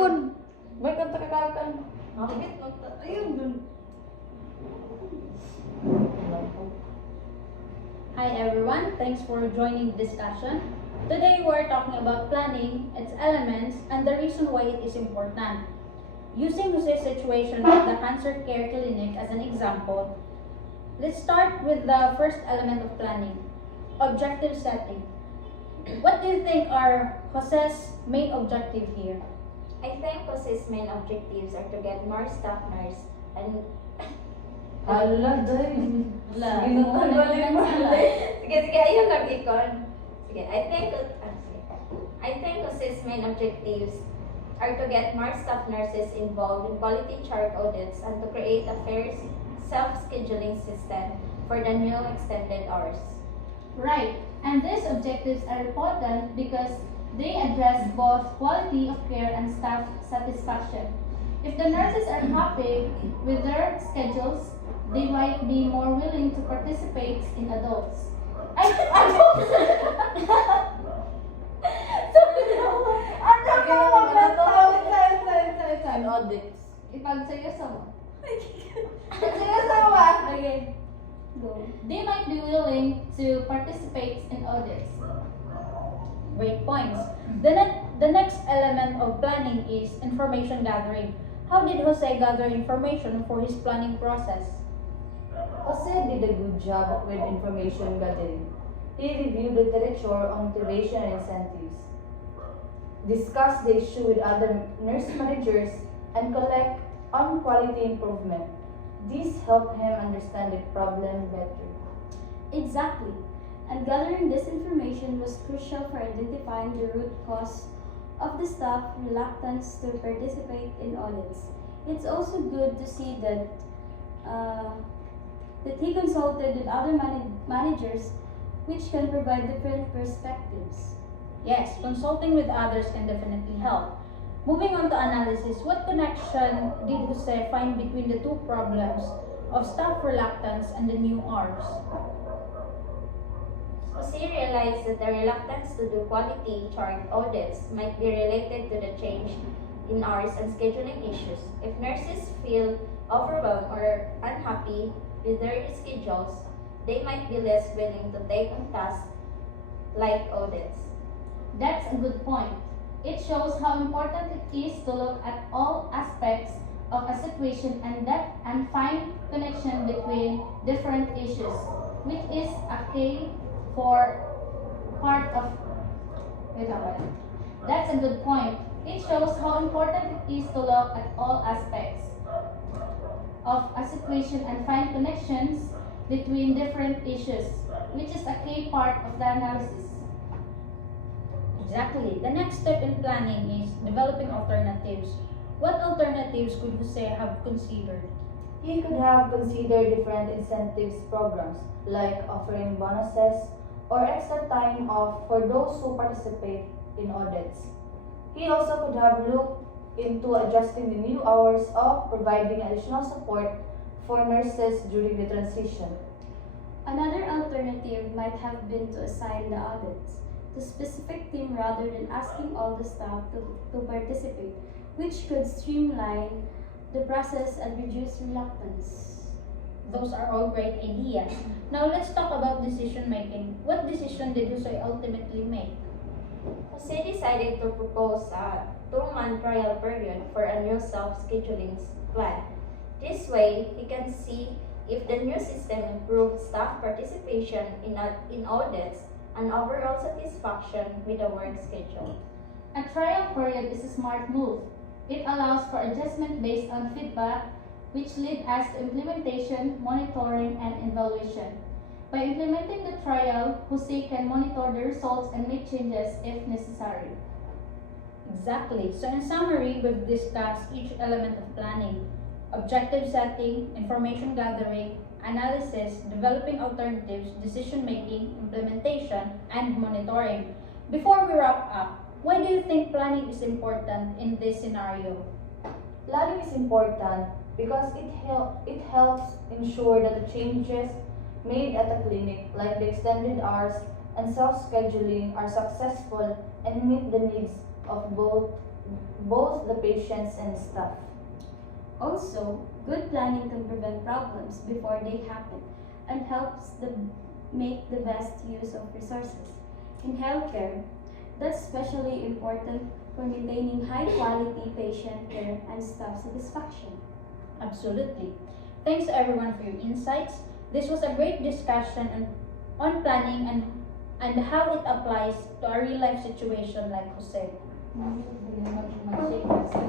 May kanta kakakan. Bakit? Ayun dun. Hi everyone, thanks for joining the discussion. Today we're talking about planning, its elements, and the reason why it is important. Using Jose's situation at the cancer care clinic as an example, let's start with the first element of planning, objective setting. What do you think are Jose's main objective here? I think Jose's main objectives are to get more staff nurse and Hala, day. Wala. Ginagaling mo. sige, ayun lang ikon. Sige, I think Jose's main objectives are to get more staff nurses involved in quality chart audits and to create a fair self-scheduling system for the new extended hours. Right, and these objectives are important because they address both quality of care and staff satisfaction. If the nurses are happy with their schedules, they might be more willing to participate in adults. And audits. Ipagsayasaw mo. Pagsayasaw mo. Okay. Go. They might be willing to participate in audits. Great points. The next element of planning is information gathering. How did Jose gather information for his planning process? Jose did a good job with information gathering. He reviewed the literature on motivation and incentives, discussed the issue with other nurse managers, and collect on quality improvement. This helped him understand the problem better. Exactly. And gathering this information was crucial for identifying the root cause of the staff reluctance to participate in audits. It's also good to see that he consulted with other managers which can provide different perspectives. Yes, consulting with others can definitely help. Moving on to analysis, what connection did Jose find between the two problems of staff reluctance and the new Rs? Jose realized that the reluctance to do quality chart audits might be related to the change in hours and scheduling issues. If nurses feel overwhelmed or unhappy with their schedules, they might be less willing to take on tasks like audits. That's a good point. It shows how important it is to look at all aspects of a situation and find connection between different issues, which is a key for part of. That's a good point. It shows how important it is to look at all aspects of a situation and find connections between different issues, which is a key part of the analysis. Exactly. The next step in planning is developing alternatives. What alternatives could Jose have considered? He could have considered different incentives programs like offering bonuses or extra time off for those who participate in audits. He also could have looked into adjusting the new hours of providing additional support for nurses during the transition. Another alternative might have been to assign the audits to specific team rather than asking all the staff to participate, which could streamline the process and reduce reluctance. Those are all great ideas. Now let's talk about decision making. What decision did Jose ultimately make? Jose decided to propose a 2-month trial period for a new self-scheduling plan. This way, he can see if the new system improved staff participation in audits and overall satisfaction with the work schedule. A trial period is a smart move. It allows for adjustment based on feedback, which lead us to implementation, monitoring, and evaluation. By implementing the trial, Jose can monitor the results and make changes if necessary. Exactly. So in summary, we've discussed each element of planning: objective setting, information gathering, analysis, developing alternatives, decision making, implementation, and monitoring. Before we wrap up, why do you think planning is important in this scenario? Planning is important because it helps ensure that the changes made at the clinic, like the extended hours and self-scheduling, are successful and meet the needs of both both the patients and staff. Also, good planning can prevent problems before they happen and helps them make the best use of resources. In healthcare, that's especially important for maintaining high quality patient care and staff satisfaction. Absolutely. Thanks everyone for your insights. This was a great discussion on planning and how it applies to a real life situation like Jose. Hindi ko mag-say kasi.